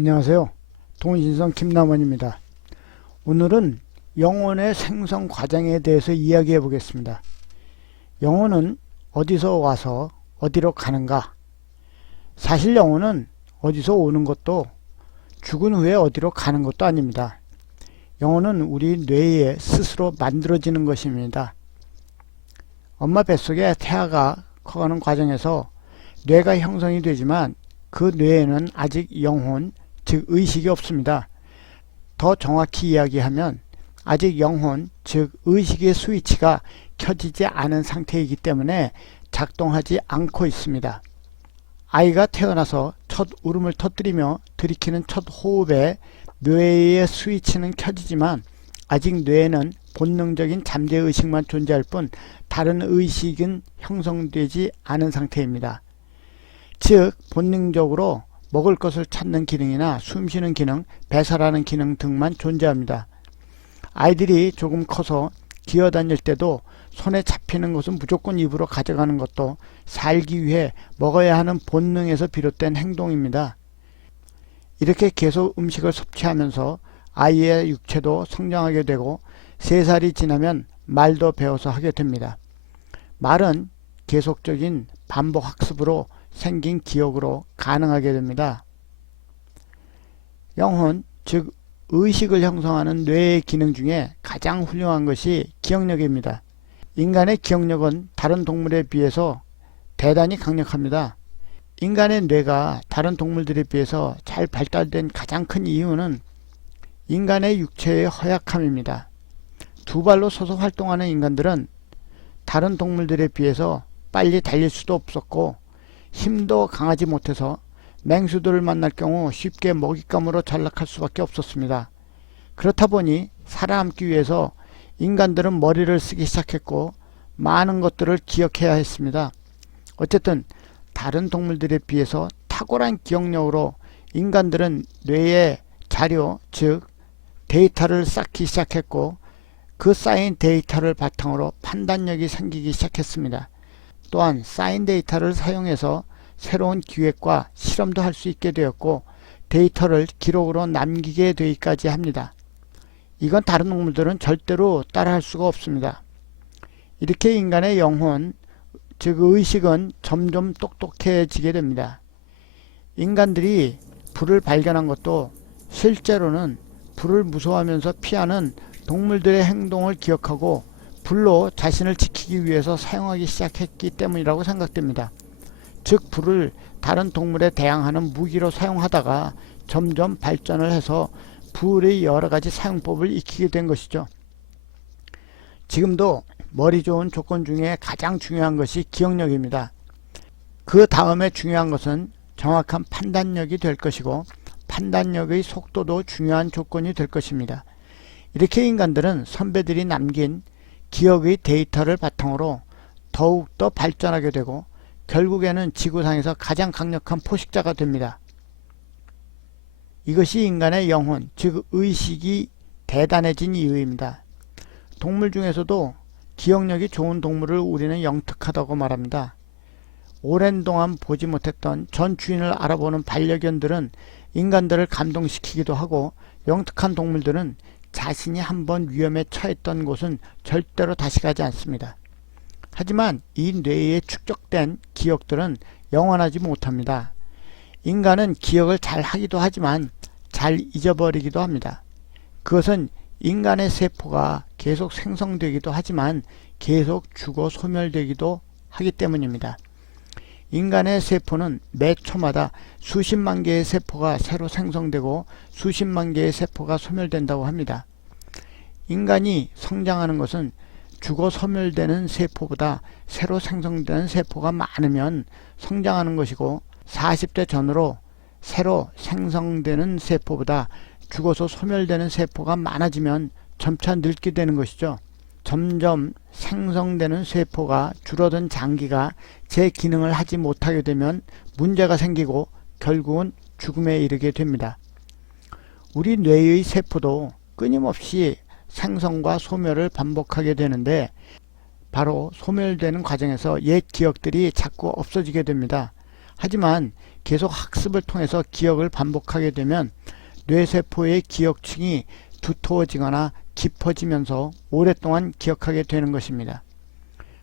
안녕하세요. 동신성 김남원입니다. 오늘은 영혼의 생성 과정에 대해서 이야기해 보겠습니다. 영혼은 어디서 와서 어디로 가는가? 사실 영혼은 어디서 오는 것도 죽은 후에 어디로 가는 것도 아닙니다. 영혼은 우리 뇌에 스스로 만들어지는 것입니다. 엄마 뱃속에 태아가 커가는 과정에서 뇌가 형성이 되지만 그 뇌에는 아직 영혼, 즉 의식이 없습니다. 더 정확히 이야기하면 아직 영혼, 즉 의식의 스위치가 켜지지 않은 상태이기 때문에 작동하지 않고 있습니다. 아이가 태어나서 첫 울음을 터뜨리며 들이키는 첫 호흡에 뇌의 스위치는 켜지지만 아직 뇌에는 본능적인 잠재의식만 존재할 뿐 다른 의식은 형성되지 않은 상태입니다. 즉 본능적으로 먹을 것을 찾는 기능이나 숨쉬는 기능, 배설하는 기능 등만 존재합니다. 아이들이 조금 커서 기어다닐 때도 손에 잡히는 것은 무조건 입으로 가져가는 것도 살기 위해 먹어야 하는 본능에서 비롯된 행동입니다. 이렇게 계속 음식을 섭취하면서 아이의 육체도 성장하게 되고 3살이 지나면 말도 배워서 하게 됩니다. 말은 계속적인 반복 학습으로 생긴 기억으로 가능하게 됩니다. 영혼, 즉 의식을 형성하는 뇌의 기능 중에 가장 훌륭한 것이 기억력입니다. 인간의 기억력은 다른 동물에 비해서 대단히 강력합니다. 인간의 뇌가 다른 동물들에 비해서 잘 발달된 가장 큰 이유는 인간의 육체의 허약함입니다. 두 발로 서서 활동하는 인간들은 다른 동물들에 비해서 빨리 달릴 수도 없었고 힘도 강하지 못해서 맹수들을 만날 경우 쉽게 먹잇감으로 전락할 수밖에 없었습니다. 그렇다 보니 살아남기 위해서 인간들은 머리를 쓰기 시작했고 많은 것들을 기억해야 했습니다. 어쨌든 다른 동물들에 비해서 탁월한 기억력으로 인간들은 뇌에 자료, 즉 데이터를 쌓기 시작했고 그 쌓인 데이터를 바탕으로 판단력이 생기기 시작했습니다. 또한 쌓인 데이터를 사용해서 새로운 기획과 실험도 할 수 있게 되었고 데이터를 기록으로 남기게 되기까지 합니다. 이건 다른 동물들은 절대로 따라할 수가 없습니다. 이렇게 인간의 영혼, 즉 의식은 점점 똑똑해지게 됩니다. 인간들이 불을 발견한 것도 실제로는 불을 무서워하면서 피하는 동물들의 행동을 기억하고 불로 자신을 지키기 위해서 사용하기 시작했기 때문이라고 생각됩니다. 즉 불을 다른 동물에 대항하는 무기로 사용하다가 점점 발전을 해서 불의 여러가지 사용법을 익히게 된 것이죠. 지금도 머리 좋은 조건 중에 가장 중요한 것이 기억력입니다. 그 다음에 중요한 것은 정확한 판단력이 될 것이고 판단력의 속도도 중요한 조건이 될 것입니다. 이렇게 인간들은 선배들이 남긴 기억의 데이터를 바탕으로 더욱더 발전하게 되고 결국에는 지구상에서 가장 강력한 포식자가 됩니다. 이것이 인간의 영혼, 즉 의식이 대단해진 이유입니다. 동물 중에서도 기억력이 좋은 동물을 우리는 영특하다고 말합니다. 오랜 동안 보지 못했던 전 주인을 알아보는 반려견들은 인간들을 감동시키기도 하고 영특한 동물들은 자신이 한번 위험에 처했던 곳은 절대로 다시 가지 않습니다. 하지만 이 뇌에 축적된 기억들은 영원하지 못합니다. 인간은 기억을 잘 하기도 하지만 잘 잊어버리기도 합니다. 그것은 인간의 세포가 계속 생성되기도 하지만 계속 죽어 소멸되기도 하기 때문입니다. 인간의 세포는 매 초마다 수십만 개의 세포가 새로 생성되고 수십만 개의 세포가 소멸된다고 합니다. 인간이 성장하는 것은 죽어 소멸되는 세포보다 새로 생성되는 세포가 많으면 성장하는 것이고 40대 전후로 새로 생성되는 세포보다 죽어서 소멸되는 세포가 많아지면 점차 늙게 되는 것이죠. 점점 생성되는 세포가 줄어든 장기가 제 기능을 하지 못하게 되면 문제가 생기고 결국은 죽음에 이르게 됩니다. 우리 뇌의 세포도 끊임없이 생성과 소멸을 반복하게 되는데 바로 소멸되는 과정에서 옛 기억들이 자꾸 없어지게 됩니다. 하지만 계속 학습을 통해서 기억을 반복하게 되면 뇌세포의 기억층이 두터워지거나 깊어지면서 오랫동안 기억하게 되는 것입니다.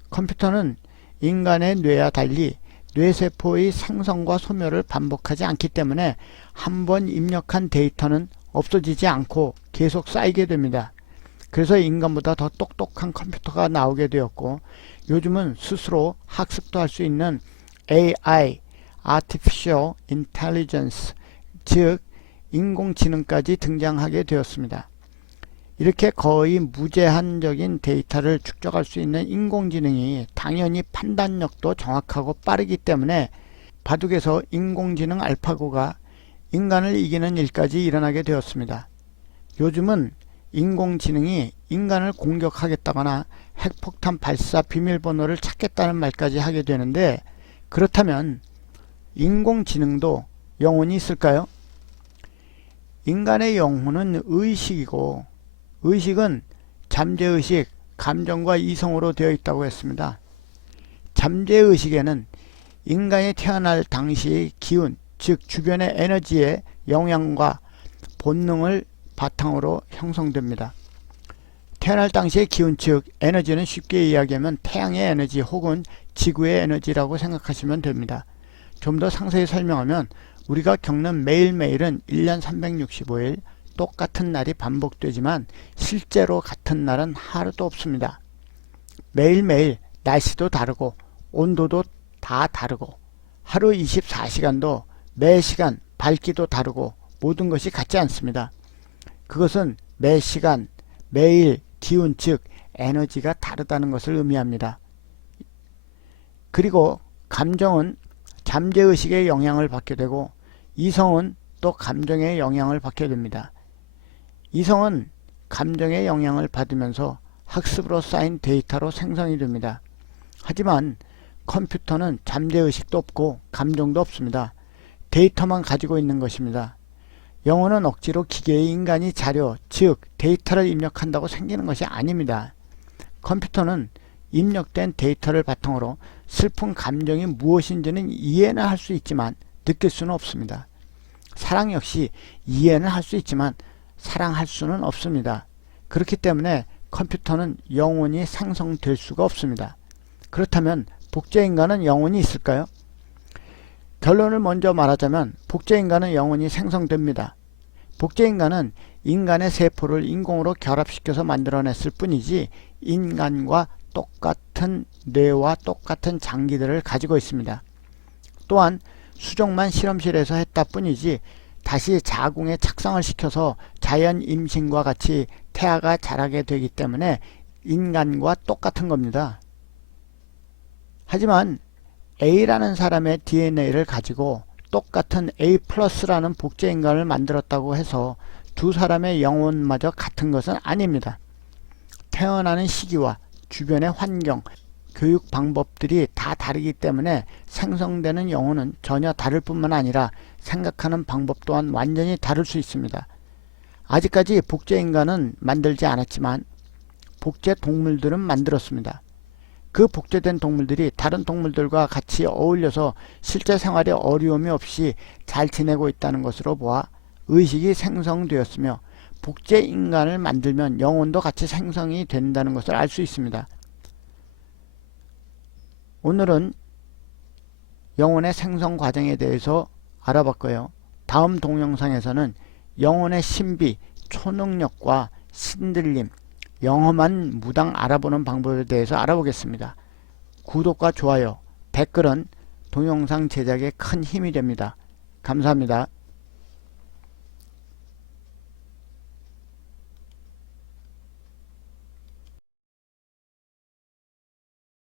컴퓨터는 인간의 뇌와 달리 뇌세포의 생성과 소멸을 반복하지 않기 때문에 한번 입력한 데이터는 없어지지 않고 계속 쌓이게 됩니다. 그래서 인간보다 더 똑똑한 컴퓨터가 나오게 되었고, 요즘은 스스로 학습도 할 수 있는 AI, Artificial Intelligence, 즉 인공지능까지 등장하게 되었습니다. 이렇게 거의 무제한적인 데이터를 축적할 수 있는 인공지능이 당연히 판단력도 정확하고 빠르기 때문에 바둑에서 인공지능 알파고가 인간을 이기는 일까지 일어나게 되었습니다. 요즘은 인공지능이 인간을 공격하겠다거나 핵폭탄 발사 비밀번호를 찾겠다는 말까지 하게 되는데, 그렇다면 인공지능도 영혼이 있을까요? 인간의 영혼은 의식이고, 의식은 잠재의식, 감정과 이성으로 되어 있다고 했습니다. 잠재의식에는 인간이 태어날 당시의 기운, 즉 주변의 에너지의 영향과 본능을 바탕으로 형성됩니다. 태어날 당시의 기운, 즉 에너지는 쉽게 이야기하면 태양의 에너지 혹은 지구의 에너지라고 생각하시면 됩니다. 좀 더 상세히 설명하면 우리가 겪는 매일매일은 1년 365일 똑같은 날이 반복되지만 실제로 같은 날은 하루도 없습니다. 매일매일 날씨도 다르고 온도도 다 다르고 하루 24시간도 매 시간 밝기도 다르고 모든 것이 같지 않습니다. 그것은 매 시간, 매일 기운, 즉 에너지가 다르다는 것을 의미합니다. 그리고 감정은 잠재의식의 영향을 받게 되고, 이성은 또 감정의 영향을 받게 됩니다. 이성은 감정의 영향을 받으면서 학습으로 쌓인 데이터로 생성이 됩니다. 하지만 컴퓨터는 잠재의식도 없고 감정도 없습니다. 데이터만 가지고 있는 것입니다. 영혼은 억지로 기계의 인간이 자료, 즉 데이터를 입력한다고 생기는 것이 아닙니다. 컴퓨터는 입력된 데이터를 바탕으로 슬픈 감정이 무엇인지는 이해는 할 수 있지만 느낄 수는 없습니다. 사랑 역시 이해는 할 수 있지만 사랑할 수는 없습니다. 그렇기 때문에 컴퓨터는 영혼이 생성될 수가 없습니다. 그렇다면 복제인간은 영혼이 있을까요? 결론을 먼저 말하자면 복제인간은 영혼이 생성됩니다. 복제인간은 인간의 세포를 인공으로 결합시켜서 만들어냈을 뿐이지 인간과 똑같은 뇌와 똑같은 장기들을 가지고 있습니다. 또한 수정만 실험실에서 했다 뿐이지 다시 자궁에 착상을 시켜서 자연 임신과 같이 태아가 자라게 되기 때문에 인간과 똑같은 겁니다. 하지만 A라는 사람의 DNA를 가지고 똑같은 A 플러스라는 복제인간을 만들었다고 해서 두 사람의 영혼마저 같은 것은 아닙니다. 태어나는 시기와 주변의 환경, 교육 방법들이 다 다르기 때문에 생성되는 영혼은 전혀 다를 뿐만 아니라 생각하는 방법 또한 완전히 다를 수 있습니다. 아직까지 복제인간은 만들지 않았지만 복제 동물들은 만들었습니다. 그 복제된 동물들이 다른 동물들과 같이 어울려서 실제 생활에 어려움이 없이 잘 지내고 있다는 것으로 보아 의식이 생성되었으며, 복제인간을 만들면 영혼도 같이 생성이 된다는 것을 알 수 있습니다. 오늘은 영혼의 생성 과정에 대해서 알아봤고요. 다음 동영상에서는 영혼의 신비, 초능력과 신들림, 영험한 무당 알아보는 방법에 대해서 알아보겠습니다. 구독과 좋아요, 댓글은 동영상 제작에 큰 힘이 됩니다. 감사합니다.